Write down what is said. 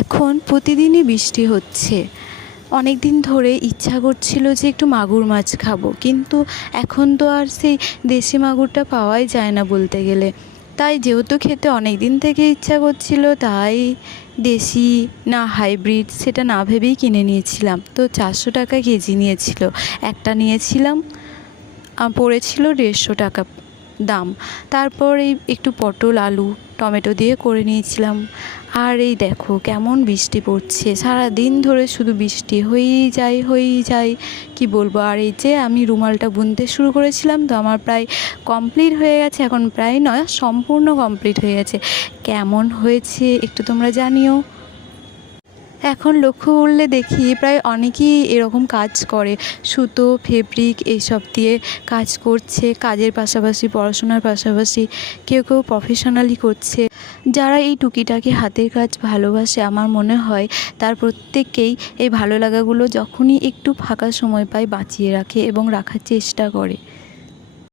এখন প্রতিদিনই বৃষ্টি হচ্ছে। অনেক দিন ধরে ইচ্ছা করছিল যে একটু মাগুর মাছ খাবো, কিন্তু এখন তো আর সেই দেশি মাগুরটা পাওয়াই যায় না বলতে গেলে। তাই যেহেতু খেতে অনেক দিন থেকে ইচ্ছা করছিল, তাই দেশি না হাইব্রিড সেটা না ভেবেই কিনে নিয়েছিলাম। তো 400 টাকা কেজি নিয়েছিল, একটা নিয়েছিলাম, পড়েছিল 150 টাকা দাম। তারপর এই একটু পটল আলু টমেটো দিয়ে করে নিয়েছিলাম। আর এই দেখো কেমন বৃষ্টি পড়ছে, সারা দিন ধরে শুধু বৃষ্টি হয়েই যায় কি বলবো। আর এই যে আমি রুমালটা বুনতে শুরু করেছিলাম, তো আমার প্রায় কমপ্লিট হয়ে গেছে, এখন প্রায় নয় সম্পূর্ণ কমপ্লিট হয়ে গেছে। কেমন হয়েছে একটু তোমরা জানিও। এখন লক্ষ্য করলে দেখি প্রায় অনেকেই এরকম কাজ করে, সুতো ফেব্রিক এইসব দিয়ে কাজ করছে, কাজের পাশাপাশি পড়াশোনার পাশাপাশি কেউ কেউ প্রফেশনালি করছে। যারা এই টুকিটাকি হাতের কাজ ভালোবাসে, আমার মনে হয় তার প্রত্যেককেই এই ভালো লাগাগুলো যখনই একটু ফাঁকা সময় পায় বাঁচিয়ে রাখে এবং রাখার চেষ্টা করে।